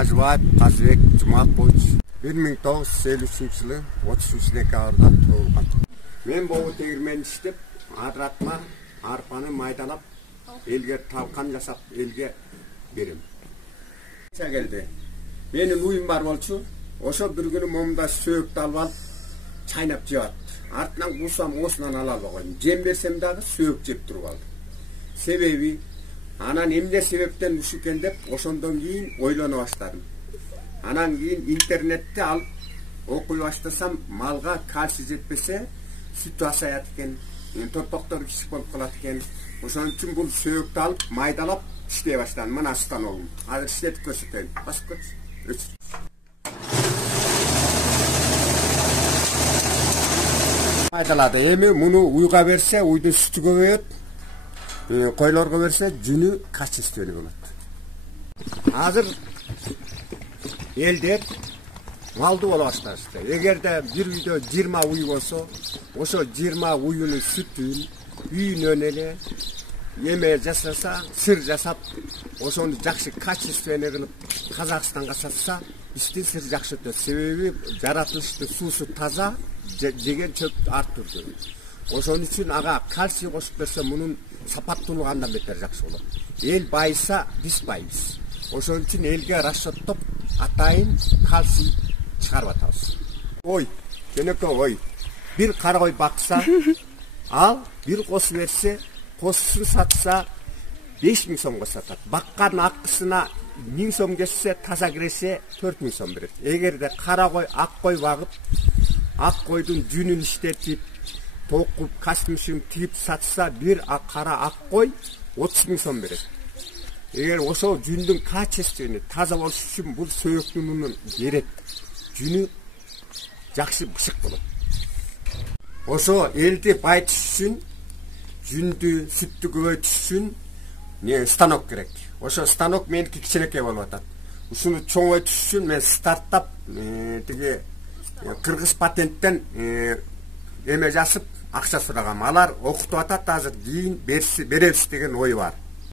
Ажыбаев Казыбек Жумапович 1953 жылы 33 декабрда туылған. Мен болу тегірмен іштеп, адыратма арпаны майдалап, елге талқан жасап, елге берем. Келді. Менің уйым бар болчу, ошо бір күні момда сөйікті алып алып, чайнап жеп. Артынан қусам осынан алып алған. Жем берсем дағы сөйік жеп тұрып алды. Себеби, анан эмне себептен ушу экен деп, ошондон кийин ойлоно баштадым. Анан кийин интернетте алып окуй баштасам, малга кальций жетпесе, сүт асаят экен, торпоктор кичик болуп калат экен. Ошон үчүн бул сөйүктү алып, майдалап иштей баштадым. Мына станогум. Азыр иштетип көрсөтөйүн. Басып көтү. Майдалады. Эми муну уйга берсе, уйдун сүтү көбөйөт. Койлорго берсе, жүнү качественный болот. Азыр элдер малдуу боло башташты. Эгерде бир үйдө 20 уй болсо, ошо 20 уйунун сүтүн үйүнөн эле эме жасаса, сыр жасап, ошону жакшы качественный кылып Казакстанга сатса, биздин сыр жакшы өтөт. Себеби жаратылышты суусу таза, жеген чөп артурду. Ошон үчүн ага кальций кошуп берсе, мунун сапаттуулугу андан бетер жакшы болот. Эл байыса, биз байыбыз. Ошон үчүн элге расчеттоп атайын кальций чыгарып атабыз. Ой, жөнөкөй ой. Бир кара кой бакса, ал бир кос берсе, косун сатса 5000 сомго сатат. Баккан акысына 1000 сом кетсе, таза киресе 4000 сом берет. Эгерде кара кой, ак кой багып, ак койдун жүнүн иштетип, токуп, костюм тигип сатса, бир кара ак кой 30 000 сом берет. Эгер ошо жүндүн качественный таза болуш үчүн бул сөйөктүн унун берет. Жүнү жакшы бышык болот. Ошо элди байтыш үчүн, жүндү, сүттү көбөйтүш үчүн станок керек. Ошо станок меники кичинекей болуп атат. Ушуну чоңойтуш үчүн мен старттап тиги кыргыз патенттен эме жасып акча сурагам. Алар окутуп атат, азыр кийин беребиз деген ой бар.